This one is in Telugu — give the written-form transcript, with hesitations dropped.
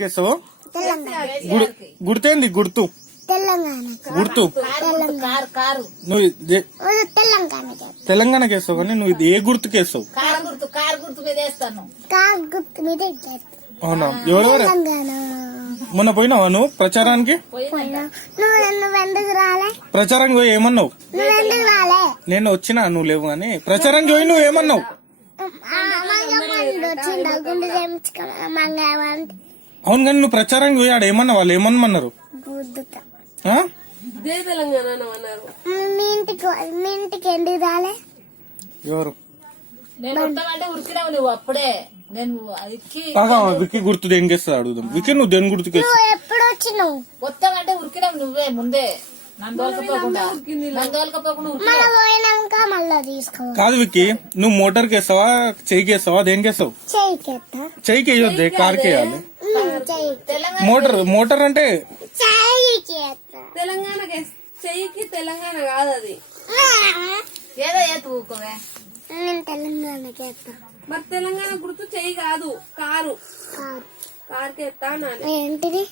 కేస్తావు గుర్తేంది గుర్తు గుర్తు నువ్వు తెలంగాణకి వేస్తావు కానీ నువ్వు ఇది ఏ గుర్తుకి వేస్తావు? అవునా? ఎవరెవరు మొన్న పోయినావా నువ్వు ప్రచారానికి? ప్రచారానికి పోయి ఏమన్నావు? నేను వచ్చినా నువ్వు లేవు కానీ ప్రచారానికి పోయి నువ్వు ఏమన్నావు? అవును కానీ నువ్వు ప్రచారానికి పోయి ఆడ ఏమన్నా వాళ్ళు ఏమన్నారు? ఎవరు విక్కీ గుర్తు దేనికేస్తా అడుగుదాం. విక్కీ నువ్వు దేని గుర్తుకేస్తావు? ఎప్పుడు వచ్చినావు? వస్తావంటే ఉరికినావు నువ్వే ముందే కాదు విక్కీ, నువ్వు మోటార్కి వేస్తావా చెయ్యికి వేస్తావా దేనికి వేస్తావు? చెయ్యికి వేయొద్దు, కార్కి వేయాలి. మోటార్ అంటే తెలంగాణ చెయ్యికి తెలంగాణ కాదు అది. ఏదో ఏతు ఊకోవే. నేను తెలంగాణకి వేస్తా. మరి తెలంగాణ గుర్తు చెయ్యి కాదు, కారు. కార్కి ఎత్తా ఏంటిది?